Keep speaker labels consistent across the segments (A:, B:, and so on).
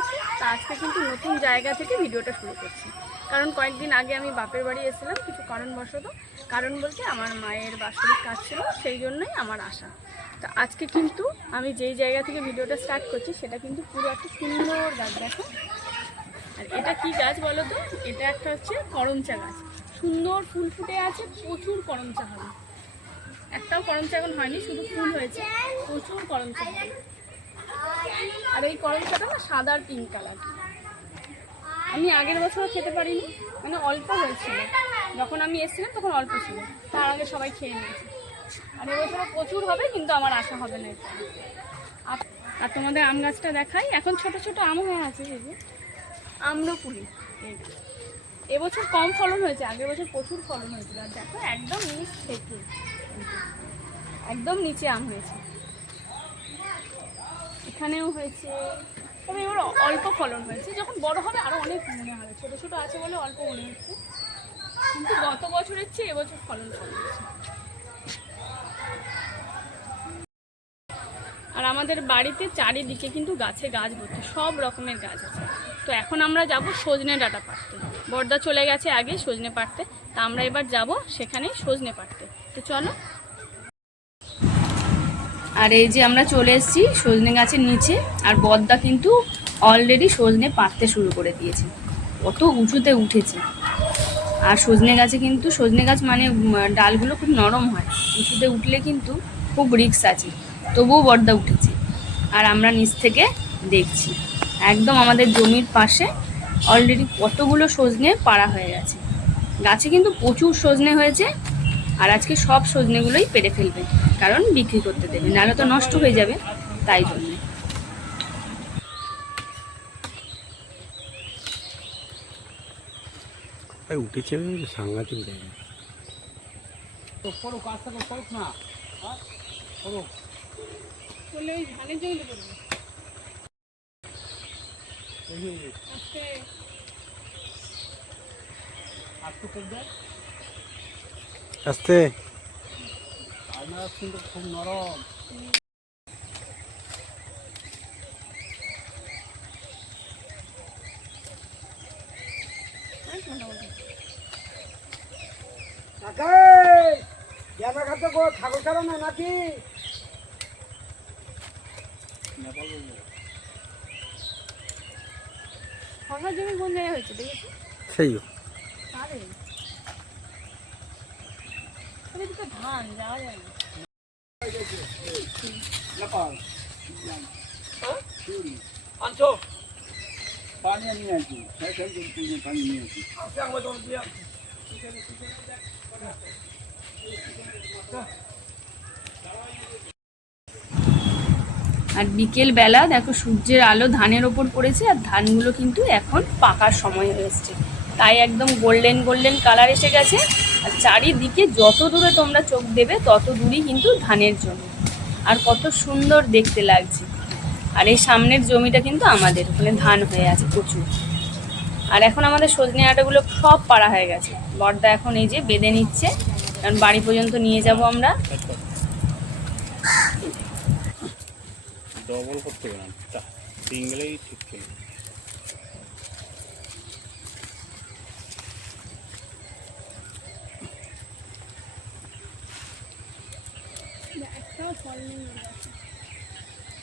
A: আছে। তা আজকে কিন্তু নতুন জায়গা থেকে ভিডিওটা শুরু করছি। কারণ কয়েকদিন আগে আমি বাপের বাড়ি এসেছিলাম কিছু কারণবশত। কারণ বলতে আমার মায়ের বাৎসরিক কাজ ছিল, সেই জন্যই আমার আশা। তো আজকে কিন্তু আমি যেই জায়গা থেকে ভিডিওটা স্টার্ট করছি, সেটা কিন্তু পুরো একটা সুন্দর গাছ, দেখো। আর এটা কি গাছ বলো তো? এটা একটা হচ্ছে করমচা গাছ। সুন্দর ফুল ফুটে আছে, প্রচুর করমচা হবে। একটাও করমচা এখন হয়নি, শুধু ফুল হয়েছে। প্রচুর করমচা হবে। আর এই করমচাটা না সাদা আর পিঙ্ক কালার আমি আগের বছরও খেতে পারিনি মানে অল্প হয়েছিল। যখন আমি এসেছিলাম তখন অল্প ছিল। তার আগে সবাই খেয়ে নিয়েছে। আর এবছর প্রচুর হবে, কিন্তু আমার আশা হবে না আর- তোমাদের আম গাছটা দেখাই। এখন ছোট ছোট আম হয়ে আছে এই যে। আম্রকুলি। এই এবছর কম ফলন হয়েছে, আগের বছর প্রচুর ফলন হয়েছিল। আর দেখো, একদম নিচ থেকে। একদম নিচে আম হয়েছে। এখানেও হয়েছে। তবে এবার অল্প ফলন হয়েছে। যখন বড় হবে আরও অনেক মনে হবে। ছোট ছোট আছে বলে অল্প মনে হচ্ছে। কিন্তু গত বছরের চেয়ে এবছর ফলন হয়েছে। আর আমাদের বাড়িতে চারিদিকে কিন্তু গাছে গাছ ভর্তি, সব রকমের গাছ আছে। তো এখন আমরা যাব সজনে ডাটা পাড়তে। বর্দা চলে গেছে আগে সজনে পাড়তে। তা আমরা এবার যাব সেখানে সজনে পাড়তে। তো চলো আর এই যে আমরা চলে এসেছি সজনে গাছের নিচে, আর বদ্দা কিন্তু অলরেডি সজনে পাড়তে শুরু করে দিয়েছে। কত উঁচুতে উঠেছে। আর সজনে গাছে কিন্তু, সজনে গাছ মানে ডালগুলো খুব নরম হয়। উঁচুতে উঠলে কিন্তু খুব রিক্স আছে। তবুও বর্দা উঠেছে। আর আমরা নিচ থেকে দেখছি। একদম আমাদের জমির পাশে অলরেডি কতগুলো সজনে পাড়া হয়ে গেছে। গাছে কিন্তু প্রচুর সজনে হয়েছে। আর আজকে সব সজনেগুলোই পেরে ফেলবে কারণ বিক্রি করতে দেবে নাহলে তো নষ্ট হয়ে যাবে তাই জন্য।
B: এই উঠেছে সাংঘাতিক জায়গা।
A: চলে ওই ধানের জমিতে পড়বে। আস্তে।
B: আস্তে
C: খুব নরম। ছাগল ছাড়া না নাকি
B: সেই
A: আরে আরে এটা তো ধান যাওয়া যায় না
C: আনছো
A: আর বিকেল বেলা দেখো সূর্যের আলো ধানের ওপর পড়েছে আর ধানগুলো কিন্তু এখন পাকার সময় হয়ে তাই একদম গোল্ডেন গোল্ডেন কালার এসে গেছে। আর চারিদিকে যত দূরে তোমরা চোখ দেবে, তত দূরই কিন্তু ধানের জমি। আর কত সুন্দর দেখতে লাগছে। আর এই সামনের জমিটা কিন্তু আমাদের, ওখানে ধান হয়ে আছে প্রচুর। আর এখন আমাদের সজনে আটাগুলো সব পাড়া হয়ে গেছে। বর্দা এখন এই যে বেঁধে নিচ্ছে, কারণ বাড়ি পর্যন্ত নিয়ে যাব আমরা।
B: ডবল করতে গেলাম। সিঙ্গেলেই ঠিক
A: একটাও ফল নেই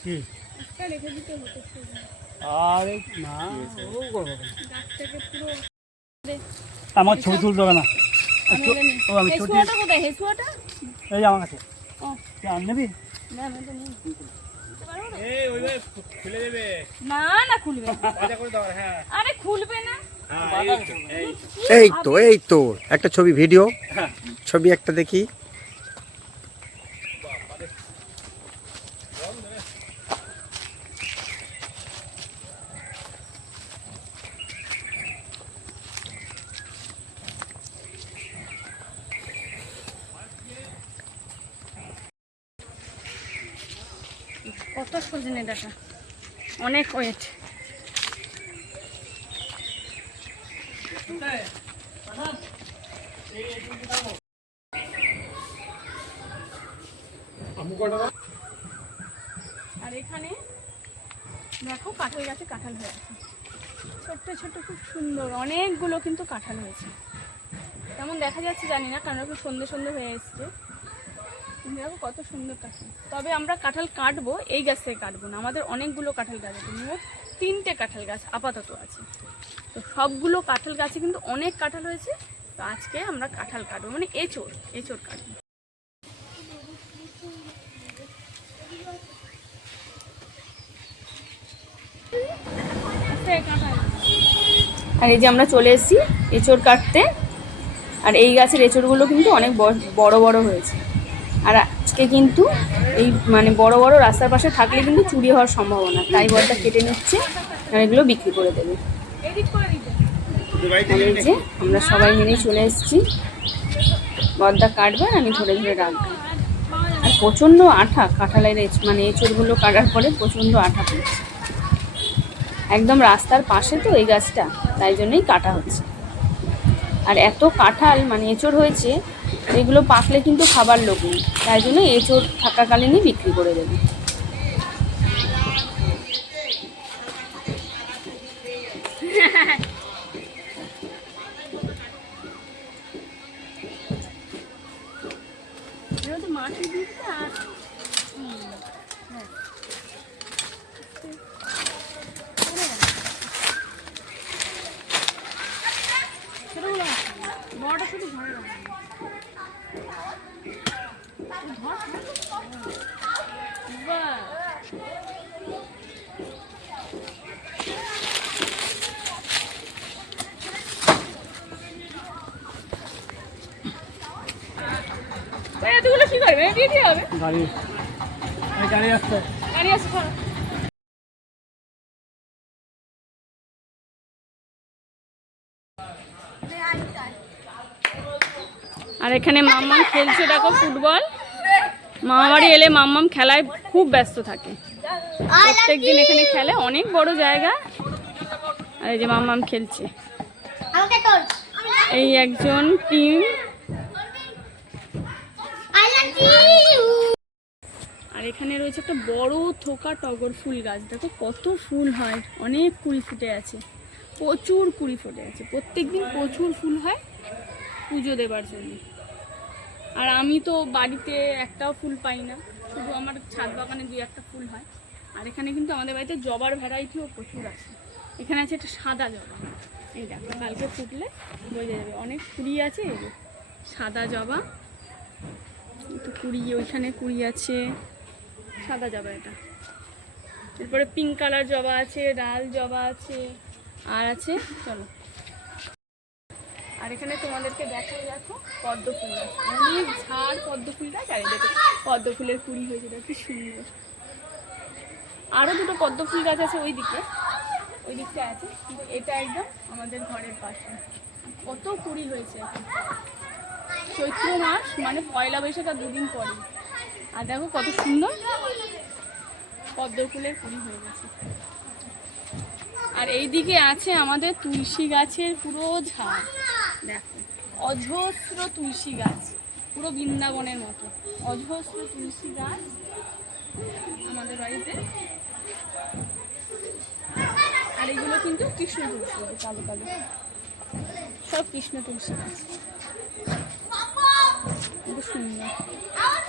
B: কি?
A: একটা রেখে দিতে হতো
C: আরে না ও করব কেন?
A: পুরো
C: আমার ছবি তুলতে হবে না।
A: আমি এটা নিই।
C: ও, আমি ছোট-
A: কোথায়? হেসুয়াটা?
C: এই আমার কাছে।
A: ও।
C: আন নেবি
A: না আমি এটা নিই। নিতে পারব না?
B: এই ওই খুলে দেবে।
A: না না খুলবে না।
B: মজা করে দাও হ্যাঁ।
A: আরে খুলবে না।
B: এই
D: এই তো। এই তো একটা ছবি ভিডিও ছবি একটা দেখি।
A: কত সজনে ডাটা অনেক ওয়েট। আর এখানে দেখো কাঁঠাল গাছে কাঁঠাল হয়ে আছে। ছোট্ট ছোট্ট, খুব সুন্দর, অনেকগুলো কিন্তু কাঁঠাল হয়েছে। তেমন দেখা যাচ্ছে জানি না, কারণ এখন সন্ধে সন্ধে হয়ে এসছে। দেখো কত সুন্দর কাঁঠাল। তবে আমরা কাঁঠাল কাটবো, এই গাছ থেকে কাটবো না। আমাদের অনেকগুলো কাঁঠাল গাছ আছে তিনটে কাঁঠাল গাছ আপাতত আছে। তো সবগুলো কাঁঠাল গাছে কিন্তু অনেক কাঁঠাল হয়েছে, তো আজকে আমরা কাঁঠাল কাটবো। মানে এঁচোড় এঁচোড় কাটবো। আর এই যে আমরা চলে এসেছি এঁচোড় কাটতে। আর এই গাছের এঁচোড়গুলো কিন্তু অনেক বড় বড় হয়েছে। আর আজকে কিন্তু এই মানে বড় বড় রাস্তার পাশে থাকলে কিন্তু চুরি হওয়ার সম্ভাবনা। তাই বলটা কেটে নিচ্ছে আর এগুলো বিক্রি করে দেবে। এই যে আমরা সবাই মিলেই চলে এসেছি। বদ্দা কাটবে আর আমি ধরে ধরে রাখব। আর প্রচণ্ড আঠা, কাঁঠালের মানে এঁচড়গুলো কাটার পরে প্রচণ্ড আঠা পড়ছে। একদম রাস্তার পাশে তো এই গাছটা, তাই জন্যই কাটা হচ্ছে। আর এত কাঁঠাল মানে এঁচড় হয়েছে, এগুলো পাকলে কিন্তু খাবার লোক নেই। তাই জন্য এঁচড় থাকাকালীনই বিক্রি করে দেবে। মাটি আর বড়টা শুধু ঘরে এতগুলো কি করবে? দিয়ে দিয়ে হবে।
C: গাড়ি। গাড়ি আসছে।
A: গাড়ি আছে আর এখানে মাম্মাম খেলছে দেখো ফুটবল। মামা বাড়ি এলে মাম্মাম খেলায় খুব ব্যস্ত থাকে। প্রত্যেক দিন এখানে খেলে, অনেক বড় জায়গা। আর এই যে মাম্মাম খেলছে। এই একজন টিম। আর এখানে রয়েছে একটা বড় থোকা টগর ফুল গাছ। দেখো কত ফুল হয়, অনেক কুড়ি ফুটে আছে। প্রচুর কুড়ি ফুটে আছে। প্রত্যেক দিন প্রচুর ফুল হয় পুজো দেবার জন্য। আর আমি তো বাড়িতে একটাও ফুল পাই না। শুধু আমার ছাদ বাগানে দুই একটা ফুল হয়। আর এখানে কিন্তু আমাদের বাড়িতে জবার ভ্যারাইটিও প্রচুর আছে। এখানে আছে একটা সাদা জবা। এই দেখো, কালকে ফুটলে বোঝা যাবে। অনেক কুড়ি আছে সাদা জবা। একটু কুড়ি, ওইখানে কুড়ি আছে। সাদা জবা এটা। এরপরে পিঙ্ক কালার জবা আছে লাল জবা আছে। আর আছে, চলো। আর এখানে তোমাদেরকে দেখো দেখো পদ্ম ফুল। গাছ অনেক ঝাড় পদ্ম ফুল গাছ আর দেখো পদ্ম ফুলের কুড়ি হয়েছে, দেখো কি সুন্দর। আরও দুটো পদ্ম ফুল গাছ আছে ওই দিকে। ওই দিকটা আছে এটা একদম আমাদের ঘরের পাশে। কত কুড়ি হয়েছে এখন। চৈত্র মাস মানে পয়লা বৈশাখ আর দুদিন পরে। আর দেখো কত সুন্দর পদ্ম ফুলের কুড়ি হয়ে গেছে। আর এইদিকে আছে আমাদের তুলসী গাছের পুরো ঝাড়। অজস্র তুলসী গাছ, পুরো বৃন্দাবনের মতো। অজস্র তুলসী গাছ আমাদের বাড়িতে। আর এগুলো কিন্তু কৃষ্ণ তুলসী কালো কালো। সব কৃষ্ণ তুলসী গাছ। সুন্দর।